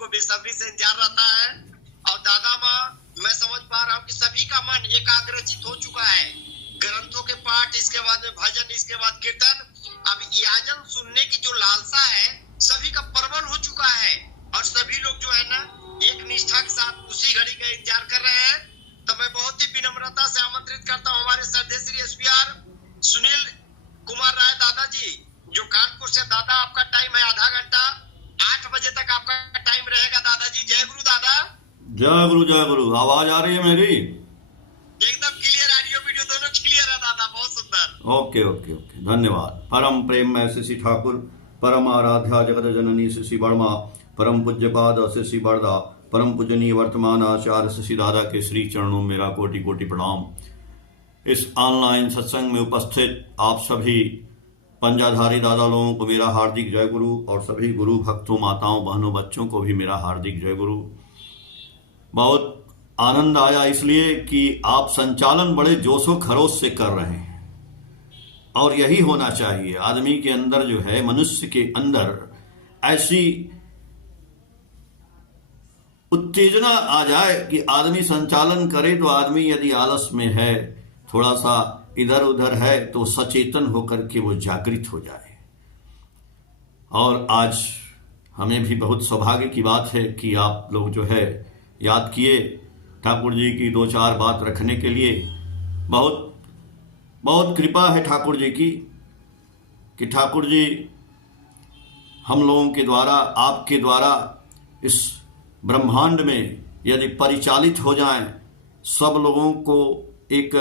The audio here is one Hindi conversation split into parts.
को बेसब्री से इंतजार रहता है। और दादा माँ, मैं समझ पा रहा हूँ कि सभी का मन एकाग्रचित हो चुका है। ग्रंथों के पाठ, इसके बाद में भजन, इसके बाद कीर्तन, अब याजन सुनने की जो लालसा है सभी का प्रबल हो चुका है। और सभी लोग जो है ना एक निष्ठा के साथ उसी घड़ी का इंतजार कर रहे हैं। तो मैं बहुत ही विनम्रता से आमंत्रित करता हूँ हमारे श्रद्धेय श्री एसपीआर सुनील कुमार राय दादाजी, जो कानपुर से। दादा आपका टाइम है आधा घंटा, 8 बजे तक आपका टाइम रहेगा दादाजी। जय गुरु दादा। जय गुरु जय गुरु। आवाज आ रही है मेरी? एकदम क्लियर, ऑडियो वीडियो दोनों क्लियर है दादा, बहुत सुंदर। ओके ओके ओके, धन्यवाद। परम प्रेम में शिशि ठाकुर, परम आराध्या जगत जननी शिशि वर्मा, परम पूज्यपाद शिशि बरदा, परम पूजनीय वर्तमान आचार्य शिशि दादा के श्री चरणों में मेरा कोटि कोटि प्रणाम। इस ऑनलाइन सत्संग में उपस्थित आप सभी पंजाधारी दादा लोगों को मेरा हार्दिक जय गुरु, और सभी गुरु भक्तों, माताओं, बहनों, बच्चों को भी मेरा हार्दिक जय गुरु। बहुत आनंद आया इसलिए कि आप संचालन बड़े जोशो खरोश से कर रहे हैं, और यही होना चाहिए। आदमी के अंदर जो है, मनुष्य के अंदर ऐसी उत्तेजना आ जाए कि आदमी संचालन करे। तो आदमी यदि आलस में है, थोड़ा सा इधर उधर है, तो सचेतन होकर के वो जागृत हो जाए। और आज हमें भी बहुत सौभाग्य की बात है कि आप लोग जो है याद किए ठाकुर जी की 2-4 बात रखने के लिए। बहुत बहुत कृपा है ठाकुर जी की कि ठाकुर जी हम लोगों के द्वारा, आपके द्वारा इस ब्रह्मांड में यदि परिचालित हो जाएं, सब लोगों को एक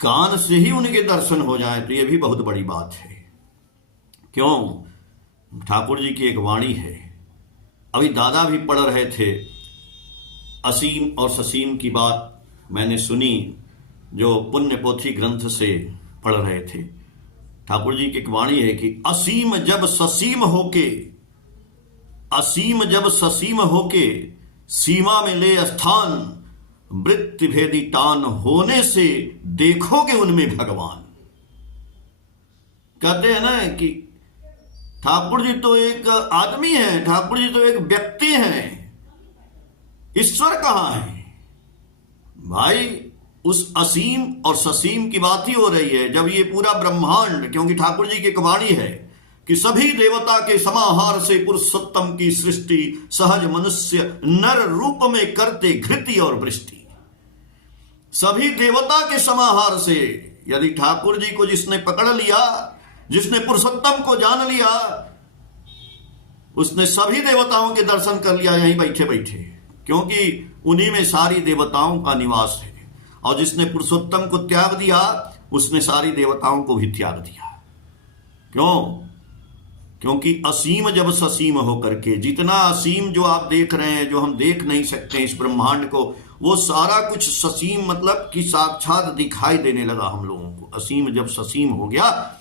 कान से ही उनके दर्शन हो जाएं, तो ये भी बहुत बड़ी बात है। क्यों? ठाकुर जी की एक वाणी है। अभी दादा भी पढ़ रहे थे, असीम और ससीम की बात मैंने सुनी, जो पुण्य पोथी ग्रंथ से पढ़ रहे थे। ठाकुर जी की एक वाणी है कि असीम जब ससीम होके, असीम जब ससीम होके सीमा में ले स्थान, वृत्ति भेदी टान होने से देखोगे उनमें भगवान। कहते हैं ना कि ठाकुर जी तो एक आदमी है, ठाकुर जी तो एक व्यक्ति है, ईश्वर कहां है भाई? उस असीम और ससीम की बात ही हो रही है। जब ये पूरा ब्रह्मांड, क्योंकि ठाकुर जी की एक वाणी है कि सभी देवता के समाहार से पुरुषोत्तम की सृष्टि, सहज मनुष्य नर रूप में करते घृति और वृष्टि। सभी देवता के समाहार से, यदि ठाकुर जी को जिसने पकड़ लिया, जिसने पुरुषोत्तम को जान लिया, उसने सभी देवताओं के दर्शन कर लिया यहीं बैठे बैठे, क्योंकि उन्हीं में सारी देवताओं का निवास है। और जिसने पुरुषोत्तम को त्याग दिया, उसने सारी देवताओं को भी त्याग दिया। क्यों? क्योंकि असीम जब ससीम होकर के, जितना असीम जो आप देख रहे हैं, जो हम देख नहीं सकते इस ब्रह्मांड को, वो सारा कुछ ससीम मतलब कि साक्षात दिखाई देने लगा हम लोगों को। असीम जब ससीम हो गया,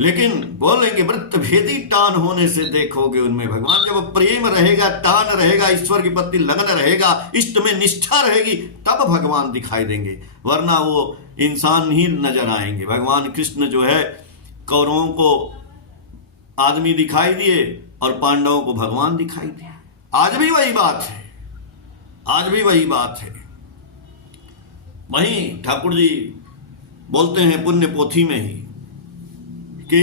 लेकिन बोलेंगे वृत्त भेदी टान होने से देखोगे उनमें भगवान। जब प्रेम रहेगा, टान रहेगा, ईश्वर के प्रति लगन रहेगा, इष्ट में निष्ठा रहेगी, तब भगवान दिखाई देंगे, वरना वो इंसान ही नजर आएंगे। भगवान कृष्ण जो है, कौरवों को आदमी दिखाई दिए और पांडवों को भगवान दिखाई दिए। आज भी वही बात है, आज भी वही बात है। वहीं ठाकुर जी बोलते हैं पुण्य पोथी में ही कि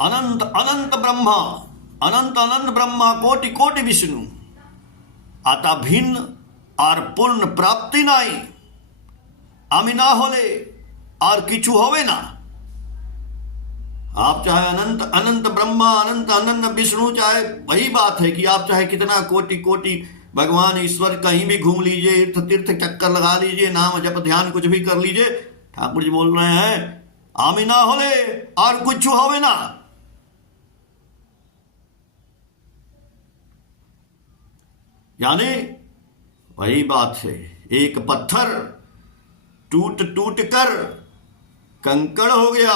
अनंत अनंत ब्रह्मा, अनंत अनंत ब्रह्मा, कोटि कोटि विष्णु, आता भिन्न और पूर्ण प्राप्ति नाई, आमी ना होले और किछु होवे ना। आप चाहे अनंत अनंत ब्रह्मा, अनंत अनंत विष्णु, चाहे वही बात है कि आप चाहे कितना कोटि कोटि भगवान ईश्वर कहीं भी घूम लीजिए, तीर्थ चक्कर लगा लीजिए, नाम जप ध्यान कुछ भी कर लीजिए, ठाकुर जी बोल रहे हैं आमी ना होले और कुछ होवे ना। यानी वही बात है, एक पत्थर टूट टूट कर कंकड़ हो गया,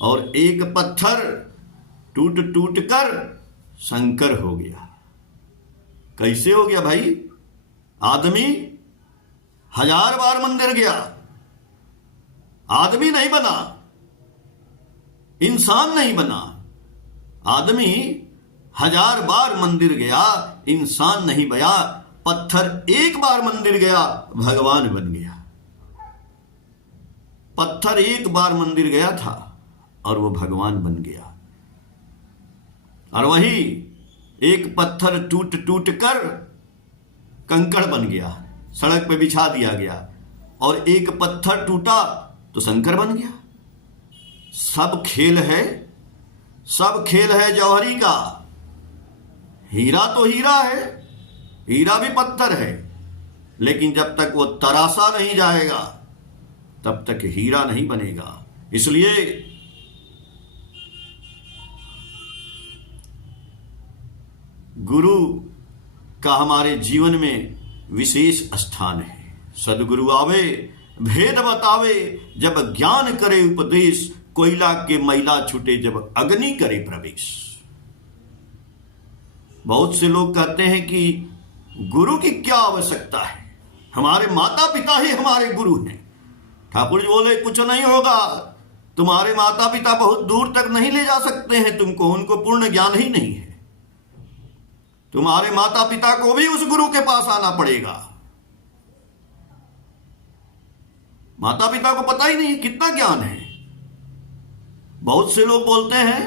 और एक पत्थर टूट टूट कर शंकर हो गया। कैसे हो गया भाई? आदमी 1000 बार मंदिर गया, आदमी नहीं बना, इंसान नहीं बना। आदमी 1000 बार मंदिर गया, इंसान नहीं बया। पत्थर एक बार मंदिर गया, भगवान बन गया। पत्थर एक बार मंदिर गया था और वो भगवान बन गया। और वही एक पत्थर टूट टूट कर कंकड़ बन गया, सड़क पे बिछा दिया गया। और एक पत्थर टूटा तो शंकर बन गया। सब खेल है, सब खेल है जौहरी का। हीरा तो हीरा है, हीरा भी पत्थर है, लेकिन जब तक वो तरासा नहीं जाएगा तब तक हीरा नहीं बनेगा। इसलिए गुरु का हमारे जीवन में विशेष स्थान है। सदगुरु आवे भेद बतावे, जब ज्ञान करे उपदेश। कोयला के मैला छूटे, जब अग्नि करे प्रवेश। बहुत से लोग कहते हैं कि गुरु की क्या आवश्यकता है, हमारे माता पिता ही हमारे गुरु हैं। ठाकुर जी बोले कुछ नहीं होगा, तुम्हारे माता पिता बहुत दूर तक नहीं ले जा सकते हैं तुमको, उनको पूर्ण ज्ञान ही नहीं है। तुम्हारे माता पिता को भी उस गुरु के पास आना पड़ेगा। माता पिता को पता ही नहीं कितना ज्ञान है। बहुत से लोग बोलते हैं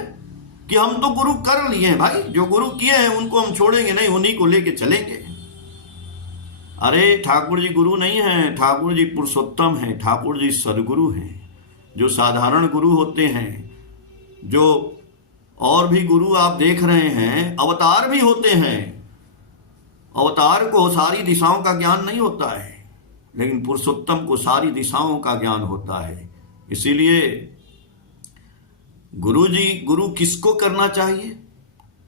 कि हम तो गुरु कर लिए हैं भाई, जो गुरु किए हैं उनको हम छोड़ेंगे नहीं, उन्हीं को लेके चलेंगे। अरे ठाकुर जी गुरु नहीं हैं, ठाकुर जी पुरुषोत्तम हैं, ठाकुर जी सदगुरु हैं। जो साधारण गुरु होते हैं, जो और भी गुरु आप देख रहे हैं, अवतार भी होते हैं। अवतार को सारी दिशाओं का ज्ञान नहीं होता है, लेकिन पुरुषोत्तम को सारी दिशाओं का ज्ञान होता है। इसीलिए गुरु जी, गुरु किसको करना चाहिए,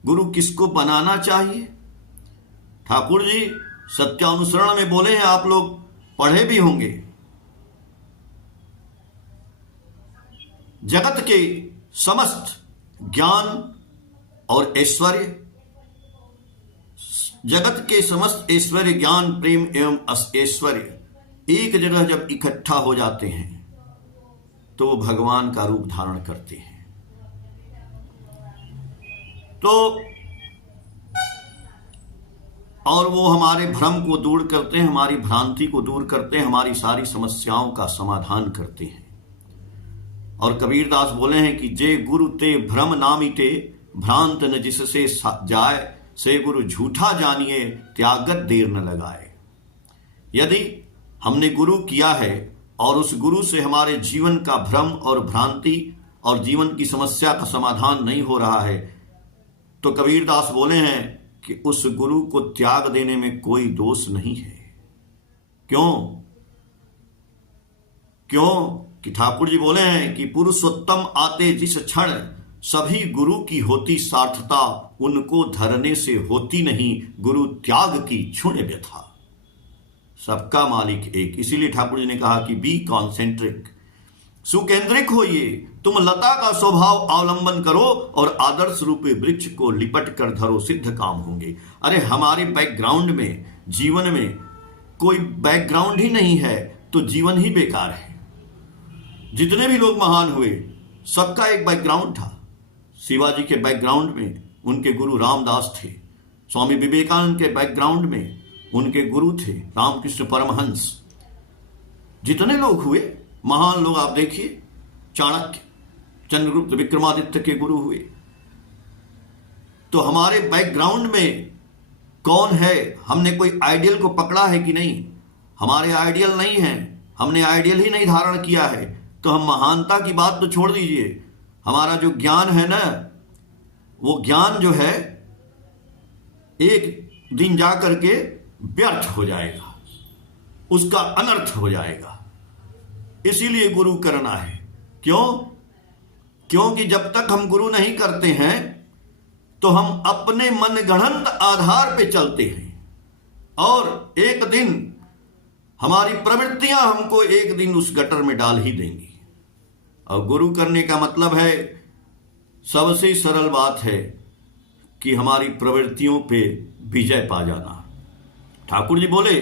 गुरु किसको बनाना चाहिए? ठाकुर जी सत्यानुसरण में बोले हैं, आप लोग पढ़े भी होंगे। जगत के समस्त ज्ञान और ऐश्वर्य, जगत के समस्त ऐश्वर्य, ज्ञान, प्रेम एवं ऐश्वर्य एक जगह जब इकट्ठा हो जाते हैं तो वो भगवान का रूप धारण करते हैं। तो और वो हमारे भ्रम को दूर करते हैं, हमारी भ्रांति को दूर करते हैं, हमारी सारी समस्याओं का समाधान करते हैं। और कबीरदास बोले हैं कि जे गुरु ते भ्रम ना मिटे, भ्रांत न जिससे जाए, से गुरु झूठा जानिए, त्यागत देर न लगाए। यदि हमने गुरु किया है और उस गुरु से हमारे जीवन का भ्रम और भ्रांति और जीवन की समस्या का समाधान नहीं हो रहा है, तो कबीरदास बोले हैं कि उस गुरु को त्याग देने में कोई दोष नहीं है। क्यों? कि ठाकुर जी बोले हैं कि पुरुषोत्तम आते जिस क्षण, सभी गुरु की होती सार्थता, उनको धरने से होती नहीं, गुरु त्याग की क्षुण व्यथा। सबका मालिक एक। इसीलिए ठाकुर जी ने कहा कि बी कॉन्सेंट्रिक, सुकेंद्रिक होइए, तुम लता का स्वभाव अवलंबन करो और आदर्श रूपी वृक्ष को लिपट कर धरो, सिद्ध काम होंगे। अरे हमारे बैकग्राउंड में, जीवन में कोई बैकग्राउंड ही नहीं है तो जीवन ही बेकार है। जितने भी लोग महान हुए सबका एक बैकग्राउंड था। शिवाजी के बैकग्राउंड में उनके गुरु रामदास थे, स्वामी विवेकानंद के बैकग्राउंड में उनके गुरु थे रामकृष्ण परमहंस। जितने लोग हुए महान लोग आप देखिए, चाणक्य, चंद्रगुप्त, विक्रमादित्य के गुरु हुए। तो हमारे बैकग्राउंड में कौन है? हमने कोई आइडियल को पकड़ा है कि नहीं? हमारे आइडियल नहीं है, हमने आइडियल ही नहीं धारण किया है, तो हम महानता की बात तो छोड़ दीजिए। हमारा जो ज्ञान है ना, वो ज्ञान जो है एक दिन जा करके व्यर्थ हो जाएगा, उसका अनर्थ हो जाएगा। इसीलिए गुरु करना है। क्यों? क्योंकि जब तक हम गुरु नहीं करते हैं तो हम अपने मनगढ़ंत आधार पे चलते हैं, और एक दिन हमारी प्रवृत्तियां हमको एक दिन उस गटर में डाल ही देंगी। और गुरु करने का मतलब है, सबसे सरल बात है कि हमारी प्रवृत्तियों पे विजय पा जाना। ठाकुर जी बोले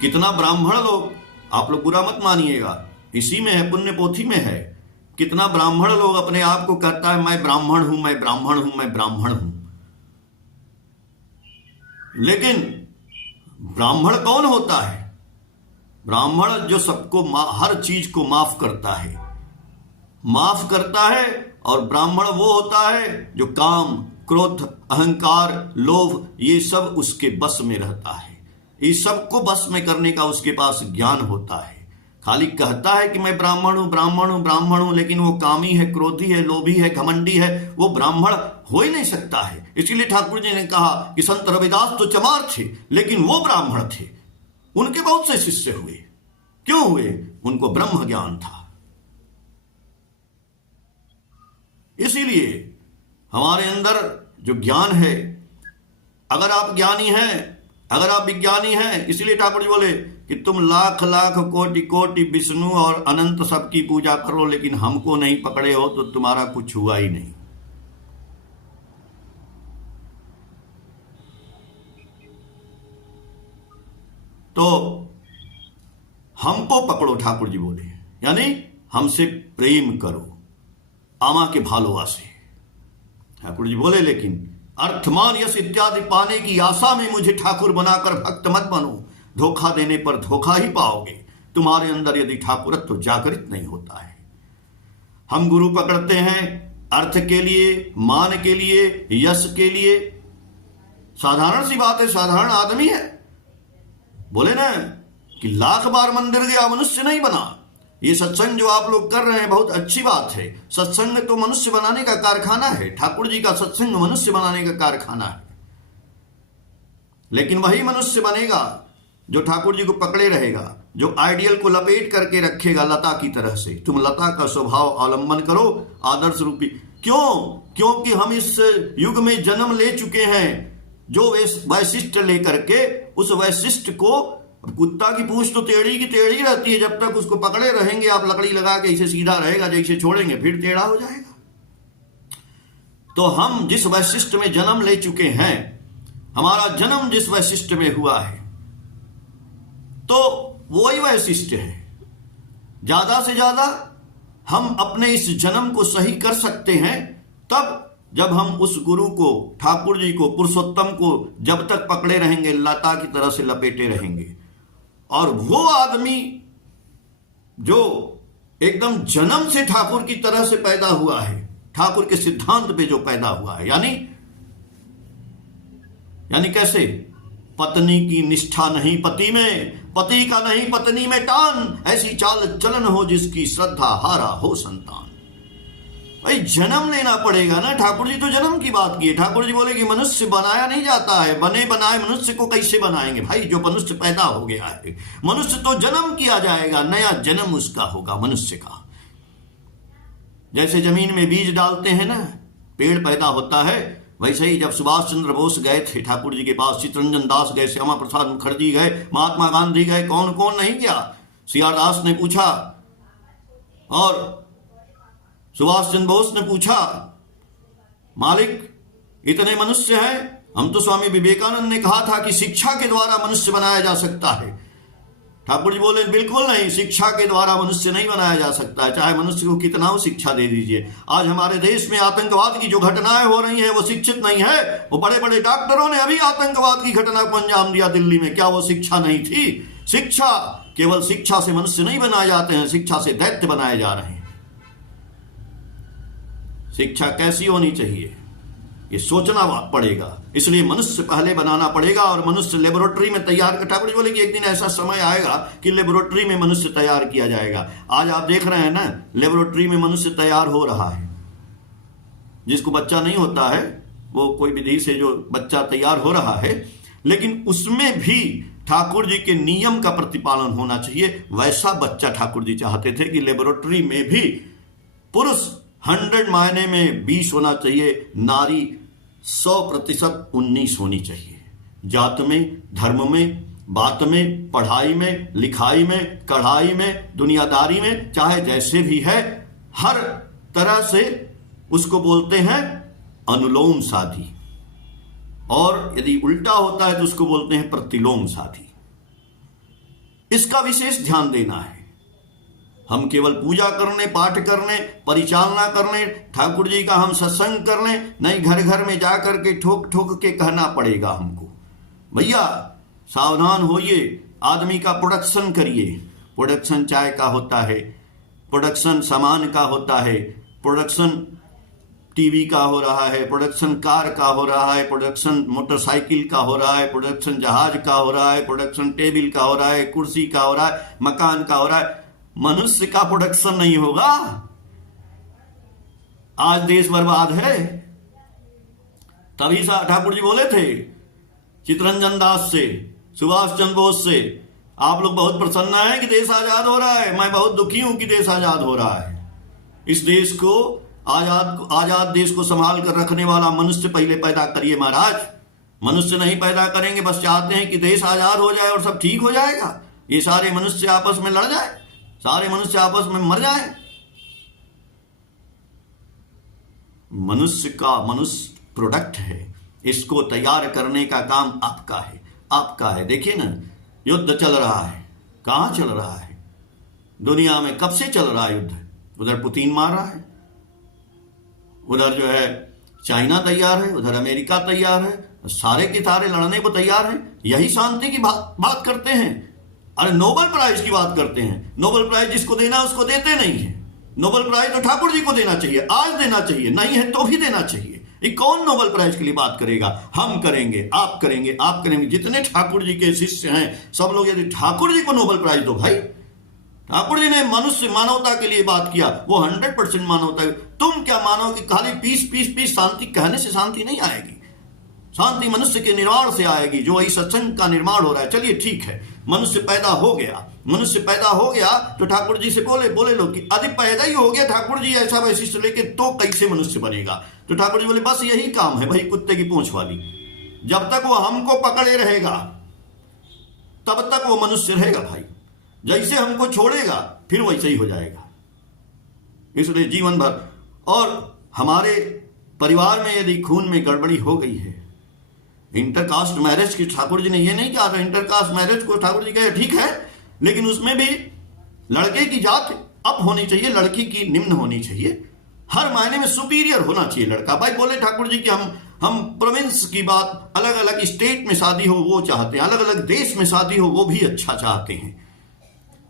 कितना ब्राह्मण लोग, आप लोग बुरा मत मानिएगा, इसी में है, पुण्य पोथी में है, कितना ब्राह्मण लोग अपने आप को कहता है मैं ब्राह्मण हूं, मैं ब्राह्मण हूं, मैं ब्राह्मण हूं। लेकिन ब्राह्मण कौन होता है? ब्राह्मण जो सबको हर चीज को माफ करता है। और ब्राह्मण वो होता है जो काम, क्रोध, अहंकार, लोभ ये सब उसके बस में रहता है। इस सब को बस में करने का उसके पास ज्ञान होता है। खाली कहता है कि मैं ब्राह्मण हूं, लेकिन वो कामी है, क्रोधी है, लोभी है, घमंडी है, वो ब्राह्मण हो ही नहीं सकता है। इसीलिए ठाकुर जी ने कहा कि संत रविदास तो चमार थे लेकिन वो ब्राह्मण थे। उनके बहुत से शिष्य हुए। क्यों हुए? उनको ब्रह्म ज्ञान था। इसीलिए हमारे अंदर जो ज्ञान है, अगर आप ज्ञानी हैं, अगर आप विज्ञानी हैं, इसलिए ठाकुर जी बोले कि तुम लाख लाख कोटि कोटि विष्णु और अनंत सबकी पूजा करो, लेकिन हमको नहीं पकड़े हो तो तुम्हारा कुछ हुआ ही नहीं। तो हमको पकड़ो, ठाकुर जी बोले, यानी हमसे प्रेम करो, आमा के भालोवासे। ठाकुर जी बोले लेकिन अर्थमान यश इत्यादि पाने की आशा में मुझे ठाकुर बनाकर भक्त मत बनो। धोखा देने पर धोखा ही पाओगे, तुम्हारे अंदर यदि ठाकुरत्व जागृत नहीं होता है। हम गुरु पकड़ते हैं अर्थ के लिए, मान के लिए, यश के लिए। साधारण सी बात है, साधारण आदमी है। बोले ना कि लाख बार मंदिर गया मनुष्य नहीं बना। ये सत्संग जो आप लोग कर रहे हैं बहुत अच्छी बात है। सत्संग तो मनुष्य बनाने का कारखाना है। ठाकुर जी का सत्संग मनुष्य बनाने का कारखाना है। लेकिन वही मनुष्य बनेगा जो ठाकुर जी को पकड़े रहेगा, जो आइडियल को लपेट करके रखेगा लता की तरह से। तुम लता का स्वभाव अवलंबन करो, आदर्श रूपी। क्योंकि हम इस युग में जन्म ले चुके हैं जो वैशिष्ट लेकर के, उस वैशिष्ट को, कुत्ता की पूंछ तो टेढ़ी की टेढ़ी रहती है। जब तक उसको पकड़े रहेंगे आप लकड़ी लगा के, इसे सीधा रहेगा, जैसे छोड़ेंगे फिर टेढ़ा हो जाएगा। तो हम जिस वैशिष्ट में जन्म ले चुके हैं, हमारा जन्म जिस वैशिष्ट में हुआ है, तो वही वैशिष्ट है। ज्यादा से ज्यादा हम अपने इस जन्म को सही कर सकते हैं तब जब हम उस गुरु को, ठाकुर जी को, पुरुषोत्तम को जब तक पकड़े रहेंगे, लता की तरह से लपेटे रहेंगे। और वो आदमी जो एकदम जन्म से ठाकुर की तरह से पैदा हुआ है, ठाकुर के सिद्धांत पे जो पैदा हुआ है, यानी कैसे? पत्नी की निष्ठा नहीं पति में, पति का नहीं पत्नी में टान, ऐसी चाल चलन हो जिसकी श्रद्धा हारा हो संतान। भाई जन्म लेना पड़ेगा ना। ठाकुर जी तो जन्म की बात की है। ठाकुर जी बोले कि मनुष्य बनाया नहीं जाता है, बने बनाए मनुष्य को कैसे बनाएंगे? भाई जो मनुष्य पैदा हो गया है, मनुष्य तो जन्म किया जाएगा, नया जन्म उसका होगा मनुष्य का। जैसे जमीन में बीज डालते हैं ना, पेड़ पैदा होता है, वैसे ही जब सुभाष चंद्र बोस गए थे ठाकुर जी के पास, चित्तरंजन दास गए, श्यामा प्रसाद मुखर्जी गए, महात्मा गांधी गए, कौन कौन नहीं गया? सीआर दास ने पूछा और सुभाष चंद्र बोस ने पूछा, मालिक इतने मनुष्य हैं, हम तो स्वामी विवेकानंद ने कहा था कि शिक्षा के द्वारा मनुष्य बनाया जा सकता है। ठाकुर जी बोले बिल्कुल नहीं, शिक्षा के द्वारा मनुष्य नहीं बनाया जा सकता है, चाहे मनुष्य को कितना हो शिक्षा दे दीजिए। आज हमारे देश में आतंकवाद की जो घटनाएं हो रही हैं वो शिक्षित नहीं है। वो बड़े बड़े डॉक्टरों ने अभी आतंकवाद की घटना को अंजाम दिया दिल्ली में, क्या वो शिक्षा नहीं थी? शिक्षा, केवल शिक्षा से मनुष्य नहीं बनाए जाते हैं, शिक्षा से दैत्य बनाए जा रहे हैं। शिक्षा कैसी होनी चाहिए ये सोचना पड़ेगा। इसलिए मनुष्य पहले बनाना पड़ेगा और मनुष्य लेबोरेटरी में तैयार कर। ठाकुर जी बोले कि एक दिन ऐसा समय आएगा कि लेबोरेटरी में मनुष्य तैयार किया जाएगा। आज आप देख रहे हैं ना, लेबोरेटरी में मनुष्य तैयार हो रहा है। जिसको बच्चा नहीं होता है वो कोई विधि से जो बच्चा तैयार हो रहा है, लेकिन उसमें भी ठाकुर जी के नियम का प्रतिपालन होना चाहिए। वैसा बच्चा ठाकुर जी चाहते थे कि लेबोरेटरी में भी पुरुष 100 मायने में 20 होना चाहिए, नारी 100% 19 होनी चाहिए। जात में, धर्म में, बात में, पढ़ाई में, लिखाई में, कढ़ाई में, दुनियादारी में, चाहे जैसे भी है, हर तरह से उसको बोलते हैं अनुलोम साधी। और यदि उल्टा होता है तो उसको बोलते हैं प्रतिलोम साधी। इसका विशेष ध्यान देना है। हम केवल पूजा करने, पाठ करने, परिचालना करने, ठाकुर जी का हम सत्संग करने नहीं, घर घर में जाकर के ठोक ठोक के कहना पड़ेगा हमको। भैया सावधान होइए, आदमी का प्रोडक्शन करिए। प्रोडक्शन चाय का होता है, प्रोडक्शन सामान का होता है, प्रोडक्शन टीवी का हो रहा है, प्रोडक्शन कार का हो रहा है, प्रोडक्शन मोटरसाइकिल का हो रहा है, प्रोडक्शन जहाज का हो रहा है, प्रोडक्शन टेबल का हो रहा है, कुर्सी का हो रहा है, मकान का हो रहा है। मनुष्य का प्रोडक्शन नहीं होगा, आज देश बर्बाद है। तभी ठाकुर जी बोले थे चित्तरंजन दास से, सुभाष चंद्र बोस से, आप लोग बहुत प्रसन्न हैं कि देश आजाद हो रहा है, मैं बहुत दुखी हूं कि देश आजाद हो रहा है। इस देश को आजाद देश को संभाल कर रखने वाला मनुष्य पहले पैदा करिए महाराज। मनुष्य नहीं पैदा करेंगे, बस चाहते हैं कि देश आजाद हो जाए और सब ठीक हो जाएगा। ये सारे मनुष्य आपस में लड़ जाए, सारे मनुष्य आपस में मर जाए। मनुष्य प्रोडक्ट है, इसको तैयार करने का काम आपका है, आपका है। देखिए ना, युद्ध चल रहा है, कहां चल रहा है दुनिया में, कब से चल रहा है युद्ध? उधर पुतिन मार रहा है, उधर जो है चाइना तैयार है, उधर अमेरिका तैयार है, सारे के सारे लड़ने को तैयार हैं। यही शांति की बात करते हैं। अरे नोबेल प्राइज की बात करते हैं, नोबेल प्राइज जिसको देना उसको देते नहीं है। नोबेल प्राइज तो ठाकुर जी को देना चाहिए, आज देना चाहिए, नहीं है तो भी देना चाहिए। ये कौन नोबेल प्राइज के लिए बात करेगा? हम करेंगे, आप करेंगे, आप करेंगे। जितने ठाकुर जी के शिष्य हैं सब लोग, यदि ठाकुर जी को नोबेल प्राइज दो भाई। ठाकुर जी ने मनुष्य मानवता के लिए बात किया, वो 100% मानवता। तुम क्या मानो कि खाली पीस पीस पीस शांति कहने से शांति नहीं आएगी। शांति मनुष्य के निर्माण से आएगी, जो वही सत्संग का निर्माण हो रहा है। चलिए ठीक है, मनुष्य पैदा हो गया, मनुष्य पैदा हो गया तो ठाकुर जी से बोले लोग कि यदि पैदा ही हो गया ठाकुर जी ऐसा वैशिष्ट लेके तो कैसे मनुष्य बनेगा? तो ठाकुर जी बोले बस यही काम है भाई, कुत्ते की पूंछ वाली। जब तक वो हमको पकड़े रहेगा तब तक वो मनुष्य रहेगा भाई। जैसे हमको छोड़ेगा फिर वैसे ही हो जाएगा। इसलिए जीवन भर, और हमारे परिवार में यदि खून में गड़बड़ी हो गई है, इंटरकास्ट मैरिज की ठाकुर जी ने ये नहीं कहा था। इंटरकास्ट मैरिज को ठाकुर जी कहे ठीक है, लेकिन उसमें भी लड़के की जात अप होनी चाहिए, लड़की की निम्न होनी चाहिए। हर मायने में सुपीरियर होना चाहिए लड़का। भाई बोले ठाकुर जी कि हम प्रोविंस की बात, अलग अलग स्टेट में शादी हो वो चाहते हैं, अलग अलग देश में शादी हो वो भी अच्छा चाहते हैं,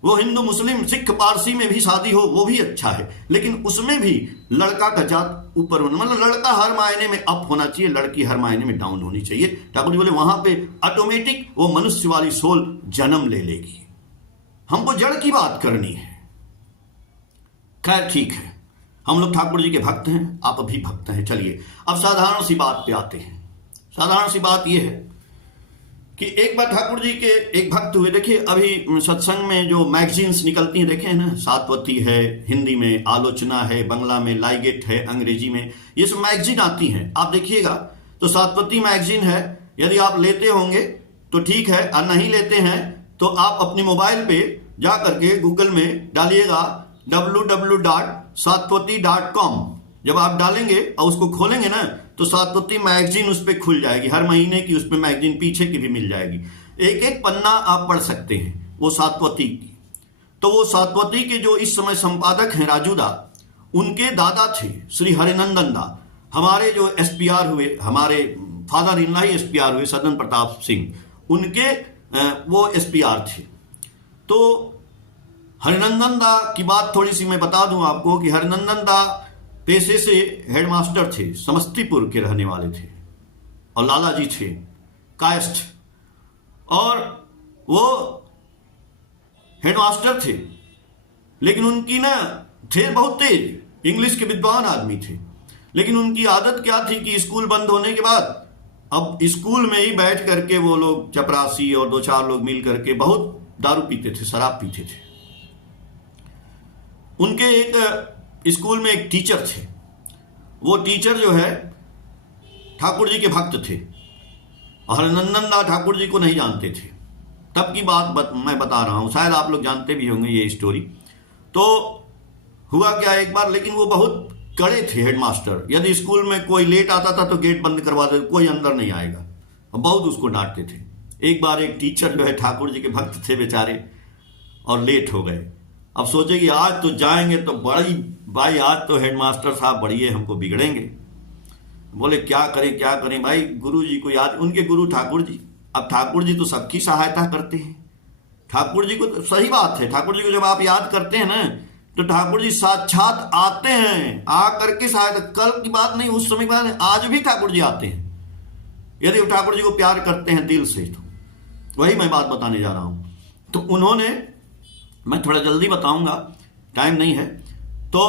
वो हिंदू मुस्लिम सिख पारसी में भी शादी हो वो भी अच्छा है, लेकिन उसमें भी लड़का का जात ऊपर होना, मतलब लड़का हर मायने में अप होना चाहिए, लड़की हर मायने में डाउन होनी चाहिए। ठाकुर जी बोले वहां पे ऑटोमेटिक वो मनुष्य वाली सोल जन्म ले लेगी। हमको जड़ की बात करनी है। खैर ठीक है, हम लोग ठाकुर जी के भक्त हैं, आप भी भक्त हैं। चलिए अब साधारण सी बात पे आते हैं। साधारण सी बात यह है कि एक बार ठाकुर जी के एक भक्त हुए। देखिए अभी सत्संग में जो मैगजीन्स निकलती हैं, देखे ना, सातवती है हिंदी में, आलोचना है बंगला में, लाइगेट है अंग्रेजी में, ये सब मैगजीन आती हैं। आप देखिएगा तो सातवती मैगजीन है, यदि आप लेते होंगे तो ठीक है, और नहीं लेते हैं तो आप अपने मोबाइल पे जा करके गूगल में डालिएगा www.satwati.com। जब आप डालेंगे और उसको खोलेंगे ना तो सातवती मैगजीन उस पर खुल जाएगी, हर महीने की उस पर मैगजीन पीछे की भी मिल जाएगी। एक एक पन्ना आप पढ़ सकते हैं वो सातवती की। तो वो सातवती के जो इस समय संपादक हैं राजू दा, उनके दादा थे श्री हरिनंदन दा। हमारे जो एसपीआर हुए, हमारे father in law he SPR हुए, सदन प्रताप सिंह, उनके वो एसपीआर थे। तो हरिनंदन दा की बात थोड़ी सी मैं बता दूं आपको कि हरिनंदन दा पेशे से हेडमास्टर थे, समस्तीपुर के रहने वाले थे, और लाला जी थे कायस्थ, और वो हेडमास्टर थे। लेकिन उनकी ना थे बहुत तेज, इंग्लिश के विद्वान आदमी थे, लेकिन उनकी आदत क्या थी कि स्कूल बंद होने के बाद अब स्कूल में ही बैठ करके वो लोग चपरासी और दो चार लोग मिल करके बहुत दारू पीते थे, शराब पीते थे। उनके एक स्कूल में एक टीचर थे, वो टीचर जो है ठाकुर जी के भक्त थे, और हरिनंदन दा ठाकुर जी को नहीं जानते थे। तब की बात मैं बता रहा हूं, शायद आप लोग जानते भी होंगे ये स्टोरी। तो हुआ क्या एक बार, लेकिन वो बहुत कड़े थे हेडमास्टर। यदि स्कूल में कोई लेट आता था तो गेट बंद करवा देते, कोई अंदर नहीं आएगा, बहुत उसको डांटते थे। एक बार एक टीचर जो है ठाकुर जी के भक्त थे बेचारे, और लेट हो गए। अब सोचे कि आज तो जाएंगे तो बड़ी भाई, आज तो हेडमास्टर साहब बढ़िए हमको बिगड़ेंगे। बोले क्या करें भाई, गुरु जी को याद, उनके गुरु ठाकुर जी। अब ठाकुर जी तो सबकी सहायता करते हैं। ठाकुर जी को तो सही बात है, ठाकुर जी को जब आप याद करते हैं ना तो ठाकुर जी साक्षात आते हैं, आ करके सहायता, कल की बात नहीं, उस समय की बात नहीं, आज भी ठाकुर जी आते हैं यदि ठाकुर जी को प्यार करते हैं दिल से। तो वही मैं बात बताने जा रहा हूं। तो उन्होंने, मैं थोड़ा जल्दी बताऊंगा, टाइम नहीं है, तो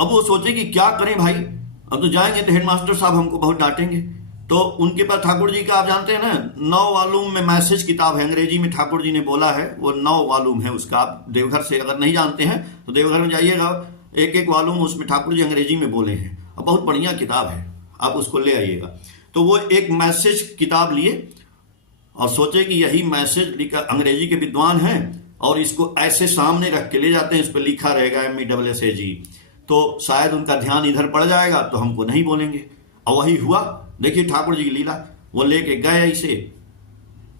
अब वो सोचे कि क्या करें भाई, अब तो जाएंगे तो हेडमास्टर साहब हमको बहुत डांटेंगे। तो उनके पास ठाकुर जी का, आप जानते हैं ना, 9 वॉल्यूम में मैसेज किताब है, अंग्रेजी में ठाकुर जी ने बोला है, वो 9 वॉल्यूम है उसका। आप देवघर से अगर नहीं जानते हैं तो देवघर में जाइएगा, एक वॉल्यूम उसमें ठाकुर जी अंग्रेजी में बोले हैं, और बहुत बढ़िया किताब है, आप उसको ले आइएगा। तो वो एक मैसेज किताब लिए और सोचे कि यही मैसेज लिखा, अंग्रेजी के विद्वान हैं और इसको ऐसे सामने रख के ले जाते हैं, इस पर लिखा रहेगा MESSAG, तो शायद उनका ध्यान इधर पड़ जाएगा तो हमको नहीं बोलेंगे। और वही हुआ। देखिए ठाकुर जी की लीला, वो लेके गए इसे।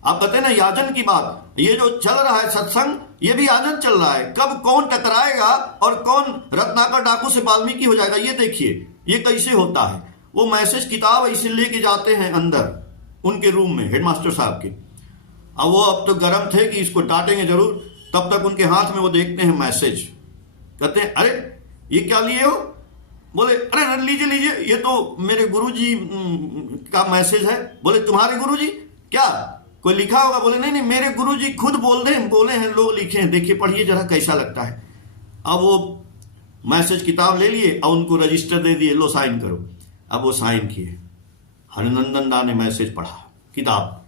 आप कहते हैं ना याजन की बात, ये जो चल रहा है सत्संग, ये भी याजन चल रहा है। कब कौन टकराएगा और कौन रत्नाकर डाकू से वाल्मीकि हो जाएगा, ये देखिए ये कैसे होता है। वो मैसेज किताब इसे लेके जाते हैं अंदर उनके रूम में, हेडमास्टर साहब के। अब वो अब तो गर्म थे कि इसको डांटेंगे जरूर, तब तक उनके हाथ में वो देखते हैं मैसेज। कहते हैं अरे ये क्या लिए हो? बोले अरे लीजिए लीजिए, ये तो मेरे गुरुजी का मैसेज है। बोले तुम्हारे गुरुजी? क्या कोई लिखा होगा? बोले नहीं नहीं, मेरे गुरुजी खुद बोले हैं, लोग लिखे हैं, देखिए पढ़िए जरा कैसा लगता है। अब वो मैसेज किताब ले लिए और उनको रजिस्टर दे दिए, लो साइन करो। अब वो साइन किए। हरिनंदन दा ने मैसेज पढ़ा किताब,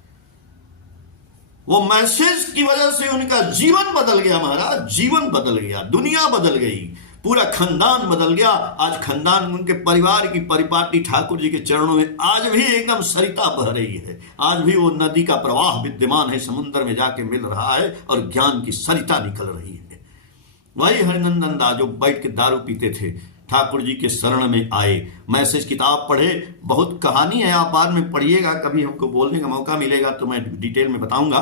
वो मैसेज की वजह से उनका जीवन बदल गया महाराज, जीवन बदल गया, दुनिया बदल गई, पूरा खानदान बदल गया। आज खानदान, उनके परिवार की परिपाटी ठाकुर जी के चरणों में आज भी एकदम सरिता बह रही है। आज भी वो नदी का प्रवाह विद्यमान है, समुद्र में जाके मिल रहा है और ज्ञान की सरिता निकल रही है। वही हरिनंदन दा जो बैठ के दारू पीते थे, ठाकुर जी के शरण में आए, मैसेज किताब पढ़े। बहुत कहानी है, आप बाद में पढ़िएगा, कभी हमको बोलने का मौका मिलेगा तो मैं डिटेल में बताऊंगा।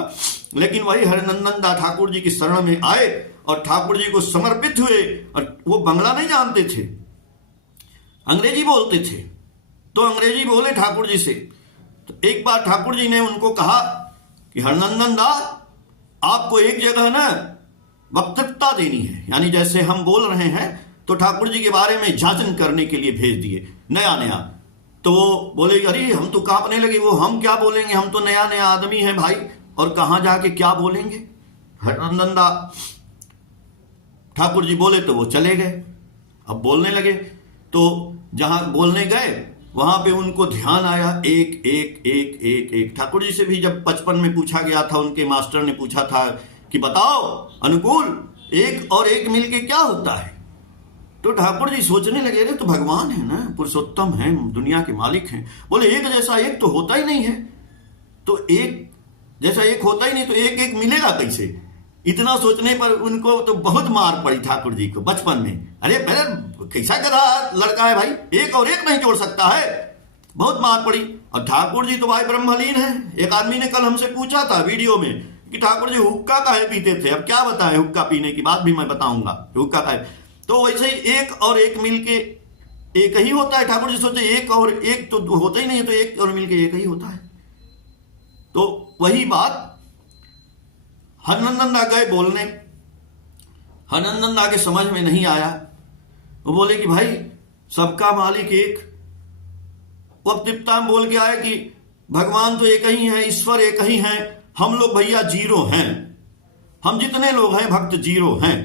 लेकिन वही हरिनंदन दा ठाकुर जी के शरण में आए और ठाकुर जी को समर्पित हुए। और वो बंगला नहीं जानते थे, अंग्रेजी बोलते थे, तो अंग्रेजी बोले ठाकुर जी से। तो एक बार ठाकुर जी ने उनको कहा कि हरिनंदन दा, आपको एक जगह ना वक्तृता देनी है, यानी जैसे हम बोल रहे हैं तो ठाकुर जी के बारे में जांचन करने के लिए भेज दिए नया। तो वो बोले अरे हम तो कांपने लगे, वो हम क्या बोलेंगे, हम तो नया आदमी हैं भाई, और कहां जाके क्या बोलेंगे। हरिनंदन दा ठाकुर जी बोले तो वो चले गए। अब बोलने लगे तो जहां बोलने गए वहां पे उनको ध्यान आया, एक एक एक एक एक। ठाकुर जी से भी जब 55 में पूछा गया था, उनके मास्टर ने पूछा था कि बताओ अनुकूल, एक और एक मिलके क्या होता है? तो ठाकुर जी सोचने लगे, रे तो भगवान है ना, पुरुषोत्तम है, दुनिया के मालिक हैं। बोले एक जैसा एक तो होता ही नहीं है, तो एक जैसा एक होता ही नहीं तो एक एक मिलेगा कैसे? इतना सोचने पर उनको तो बहुत मार पड़ी ठाकुर जी को बचपन में। अरे पहले कैसा गधा लड़का है भाई, एक और एक नहीं जोड़ सकता है, बहुत मार पड़ी। और ठाकुर जी तो भाई ब्रह्मलीन है। एक आदमी ने कल हमसे पूछा था वीडियो में कि ठाकुर जी हुक्का काहे पीते थे। अब क्या बताएं, हुक्का पीने की बात भी मैं बताऊंगा, हुक्का काहे। तो वैसे ही एक और एक मिलके एक ही होता है। ठाकुर जी सोचे एक और एक तो होता ही नहीं है, तो एक और मिलके एक ही होता है। तो वही बात हरिनंदन दा गए बोलने, हरिनंदन दा के समझ में नहीं आया। वो बोले कि भाई सबका मालिक एक। वो तिप्ता में बोल के आए कि भगवान तो एक ही है, ईश्वर एक ही है, हम लोग भैया जीरो हैं, हम जितने लोग हैं भक्त जीरो हैं।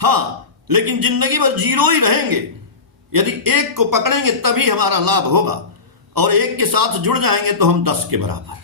हाँ, लेकिन जिंदगी भर जीरो ही रहेंगे। यदि एक को पकड़ेंगे तभी हमारा लाभ होगा, और एक के साथ जुड़ जाएंगे तो हम 10 के बराबर।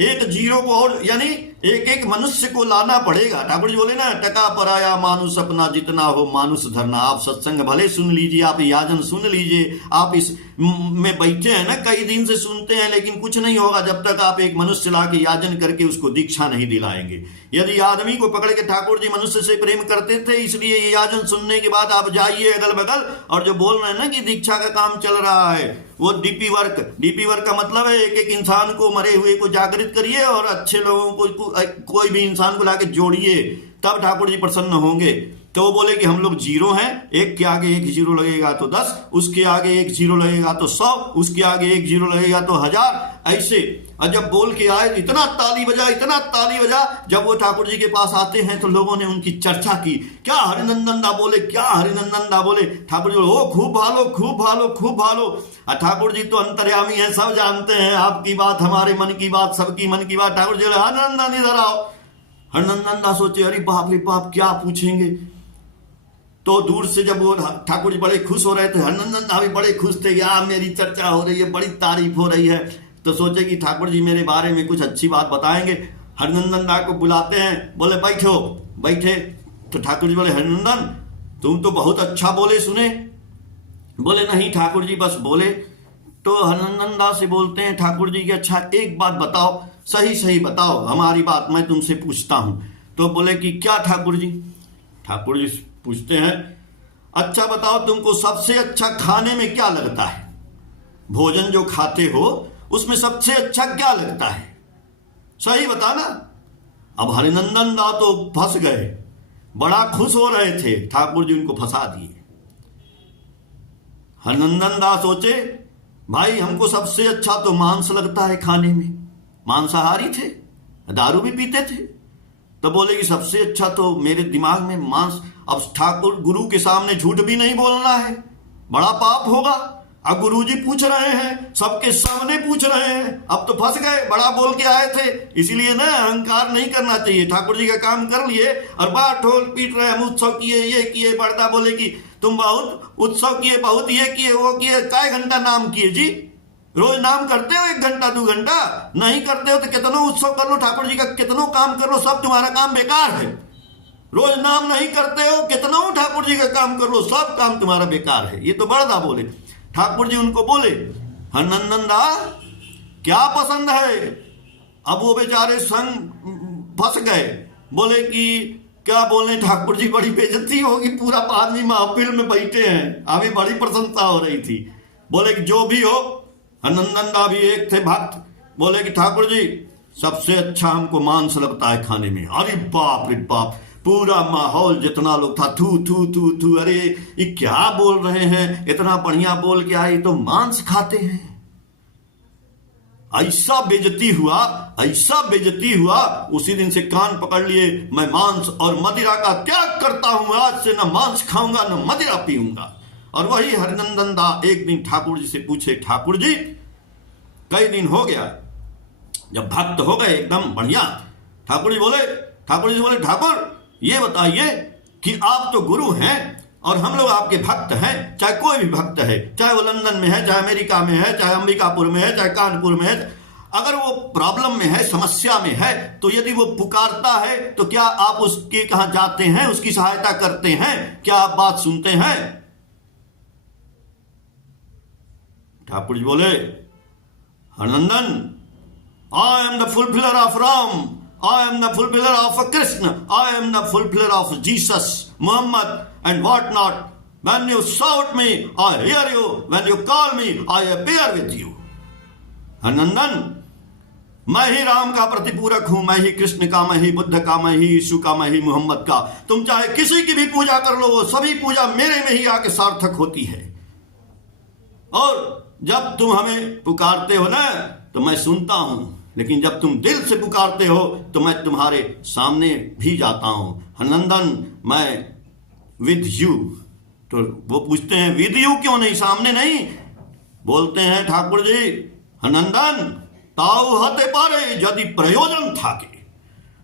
एक जीरो को और यानी एक एक मनुष्य को लाना पड़ेगा। ठाकुर जी बोले ना, टका पराया मानुष अपना, जितना हो मानुष धरना। आप सत्संग भले सुन लीजिए, आप याजन सुन लीजिए, आप इस में बैठे हैं ना, कई दिन से सुनते हैं, लेकिन कुछ नहीं होगा जब तक आप एक मनुष्य ला के याजन करके उसको दीक्षा नहीं दिलाएंगे। यदि आदमी को पकड़ के ठाकुर जी मनुष्य से प्रेम करते थे, इसलिए ये याजन सुनने के बाद आप जाइए अगल बगल, और जो बोल रहे हैं ना कि दीक्षा का काम चल रहा है, वो डीपी वर्क का मतलब है एक एक इंसान को, मरे हुए को जागृत करिए और अच्छे लोगों को, कोई भी इंसान को लाके जोड़िए, तब ठाकुर जी प्रसन्न होंगे। तो वो बोले कि हम लोग जीरो हैं, एक के आगे एक जीरो लगेगा तो 10, उसके आगे एक जीरो लगेगा तो 100, उसके आगे एक जीरो लगेगा तो 1000, ऐसे। और जब बोल के आए इतना ताली बजा, इतना ताली बजा। जब वो ठाकुर जी के पास आते हैं तो लोगों ने उनकी चर्चा की, क्या हरिनंदन दा बोले, क्या हरिनंदन दा बोले। ठाकुर जी बोले ओ खूब भालो, खूब भालो, खूब भालो। और ठाकुर जी तो अंतर्यामी है, सब जानते हैं आपकी बात, हमारे मन की बात, सबकी मन की बात। ठाकुर जी बोले हरिनंदन इधर आओ। हरिनंदन दा सोचे अरे बाप रे बाप क्या पूछेंगे। तो दूर से जब वो ठाकुर जी बड़े खुश हो रहे थे, हरिनंदन दा भी बड़े खुश थे, यार मेरी चर्चा हो रही है, बड़ी तारीफ हो रही है। तो सोचे कि ठाकुर जी मेरे बारे में कुछ अच्छी बात बताएंगे। हरिनंदन दा को बुलाते हैं, बोले बैठो। बैठे तो ठाकुर जी बोले हरिनंदन तुम तो बहुत अच्छा बोले सुने। बोले नहीं ठाकुर जी बस बोले। तो हरिनंदन दा से बोलते हैं ठाकुर जी कि अच्छा एक बात बताओ, सही सही बताओ, हमारी बात मैं तुमसे पूछता हूं। तो बोले कि क्या ठाकुर जी। ठाकुर जी पूछते हैं अच्छा बताओ तुमको सबसे अच्छा खाने में क्या लगता है, भोजन जो खाते हो उसमें सबसे अच्छा क्या लगता है, सही बताना। अब हरिनंदन दा तो फंस गए, बड़ा खुश हो रहे थे, ठाकुर जी उनको फंसा दिए। हरिनंदन दा सोचे भाई हमको सबसे अच्छा तो मांस लगता है खाने में, मांसाहारी थे, दारू भी पीते थे। तो बोले कि सबसे अच्छा तो मेरे दिमाग में मांस। अब ठाकुर गुरु के सामने झूठ भी नहीं बोलना है, बड़ा पाप होगा। अब गुरु जी पूछ रहे हैं, सबके सामने पूछ रहे हैं, अब तो फंस गए, बड़ा बोल के आए थे। इसीलिए ना अहंकार नहीं करना चाहिए। ठाकुर जी का काम कर लिए और बात ठोल पीट रहे, हम उत्सव किए, ये किए। बड़दा बोले कि तुम बहुत उत्सव किए, बहुत ये किए, वो किए, काय घंटा नाम किए जी, रोज नाम करते हो 1 घंटा 2 घंटा, नहीं करते हो तो कितनो उत्सव कर लो, ठाकुर जी का कितनो काम कर लो, सब तुम्हारा काम बेकार है। रोज नाम नहीं करते हो, कितनो ठाकुर जी का काम कर लो, सब काम तुम्हारा बेकार है। ये तो बड़दा बोले। ठाकुर जी उनको बोले हरिनंदन दा क्या पसंद है। अब वो बेचारे संग फंस गए, बोले कि क्या बोले ठाकुर जी, बड़ी बेइज्जती होगी, पूरा आदमी महफिल में बैठे हैं, अभी बड़ी प्रशंसा हो रही थी। बोले कि जो भी हो, हरिनंदन दा भी एक थे भक्त, बोले कि ठाकुर जी सबसे अच्छा हमको मांस लगता है खाने में। अरे बाप रे बाप, पूरा माहौल जितना लोग था थू थू थू थू, अरे ये क्या बोल रहे हैं, इतना बढ़िया बोल के आए तो मांस खाते हैं। ऐसा बेइज्जती हुआ, ऐसा बेइज्जती हुआ, उसी दिन से कान पकड़ लिए, मैं मांस और मदिरा का त्याग करता हूं, आज से न मांस खाऊंगा न मदिरा पीऊंगा। और वही हरिनंदन दा एक दिन ठाकुर जी से पूछे, ठाकुर जी कई दिन हो गया, जब भक्त हो गए एकदम बढ़िया। ठाकुर जी बोले ठाकुर ये बताइए कि आप तो गुरु हैं और हम लोग आपके भक्त हैं, चाहे कोई भी भक्त है, चाहे वो लंदन में है, चाहे अमेरिका में है, चाहे अंबिकापुर में है, चाहे कानपुर में है, अगर वो प्रॉब्लम में है, समस्या में है, तो यदि वो पुकारता है तो क्या आप उसके कहां जाते हैं, उसकी सहायता करते हैं, क्या आप बात सुनते हैं। ठाकुर जी बोले Harinandan, I am the fulfiller of Ram, I am the fulfiller of Krishna, I am the fulfiller of Jesus, Muhammad and what not. When you shout me, I hear you. When you call me, I appear with you. Harinandan, मैं ही राम का प्रतिपूरक हूं, मैं ही कृष्ण का, मैं ही बुद्ध का, मैं ही यीशु का, मैं ही मोहम्मद का। तुम चाहे किसी की भी पूजा कर लो, वो सभी पूजा मेरे में ही आके सार्थक होती है। और जब तुम हमें पुकारते हो ना तो मैं सुनता हूं, लेकिन जब तुम दिल से पुकारते हो तो मैं तुम्हारे सामने भी जाता हूं। हरिनंदन, मैं विद यू। तो वो पूछते हैं विद यू क्यों नहीं, सामने नहीं। बोलते हैं ठाकुर जी हरिनंदन ताऊ हते पारे, यदि प्रयोजन था के,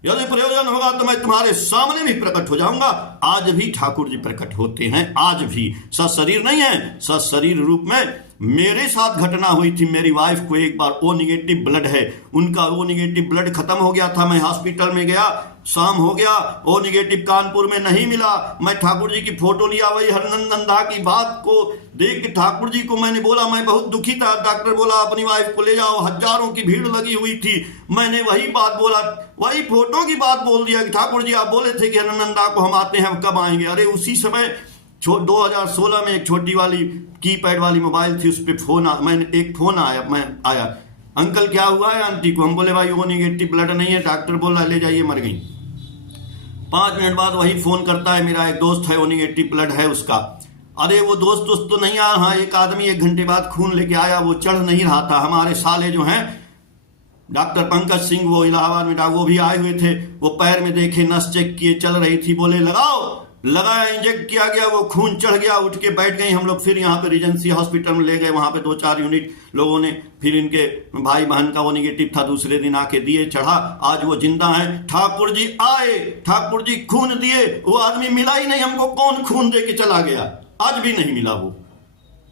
यदि प्रयोजन होगा तो मैं तुम्हारे सामने भी प्रकट हो जाऊंगा। आज भी ठाकुर जी प्रकट होते हैं, आज भी सशरीर नहीं है, सशरीर रूप में। मेरे साथ घटना हुई थी, मेरी वाइफ को एक बार ओ निगेटिव ब्लड है, उनका ओ निगेटिव ब्लड खत्म हो गया था, मैं हॉस्पिटल में गया, शाम हो गया, ओ निगेटिव कानपुर में नहीं मिला। मैं ठाकुर जी की फोटो लिया, वही हरिनंदन दा की बात को देख के ठाकुर जी को मैंने बोला, मैं बहुत दुखी था। डॉक्टर बोला अपनी वाइफ को ले जाओ, हजारों की भीड़ लगी हुई थी। मैंने वही बात बोला, वही फोटो की बात बोल दिया कि ठाकुर जी आप बोले थे कि हरिनंदन दा को हम आते हैं, हम कब आएंगे। अरे उसी समय 2016 में एक छोटी वाली कीपैड वाली मोबाइल थी, उस पर फोन मैंने एक फोन आया, अंकल क्या हुआ है आंटी को। हम बोले भाई वो निगेटिव ब्लड नहीं है, डॉक्टर बोला ले जाइए, मर गई। 5 मिनट बाद वही फोन करता है, मेरा एक दोस्त है, वो नेगेटिव ब्लड है उसका। अरे वो दोस्त तो नहीं आया, हाँ एक आदमी 1 घंटे बाद खून लेके आया, वो चढ़ नहीं रहा था। हमारे साले जो हैं डॉक्टर पंकज सिंह, वो इलाहाबाद में वो भी आए हुए थे, वो पैर में देखे, नस चेक किए, चल रही थी, बोले लगाओ, लगाया, इंजेक्ट किया गया, वो खून चढ़ गया, उठ के बैठ गई। हम लोग फिर यहाँ पे रीजेंसी हॉस्पिटल में ले गए, वहां पे 2-4 यूनिट लोगों ने, फिर इनके भाई बहन का वो निगेटिव था, दूसरे दिन आके दिए, चढ़ा, आज वो जिंदा है। ठाकुर जी आए, ठाकुर जी खून दिए, वो आदमी मिला ही नहीं हमको, कौन खून दे के चला गया, आज भी नहीं मिला। वो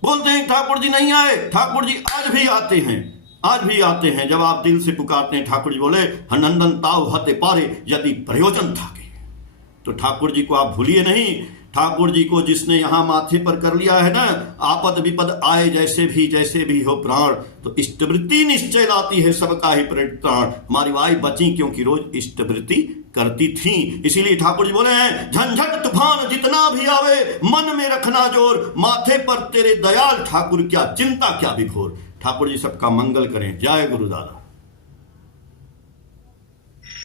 बोलते हैं ठाकुर जी नहीं आए, ठाकुर जी आज भी आते हैं, आज भी आते हैं, जब आप दिल से पुकारते हैं। ठाकुर जी बोले हनंदन ताव हते पारे यदि प्रयोजन था। तो ठाकुर जी को आप भूलिए नहीं, ठाकुर जी को जिसने यहां माथे पर कर लिया है ना, आपद विपद आए जैसे भी हो प्राण, तो इष्टवृत्ति निश्चय लाती है सबका ही परित्राण। हमारी वाई बची क्योंकि रोज इष्टवृत्ति करती थी, इसीलिए ठाकुर जी बोले हैं झंझट तूफान जितना भी आवे, मन में रखना जोर, माथे पर तेरे दयाल ठाकुर क्या चिंता क्या विभोर। ठाकुर जी सबका मंगल करें। जय गुरुदादा।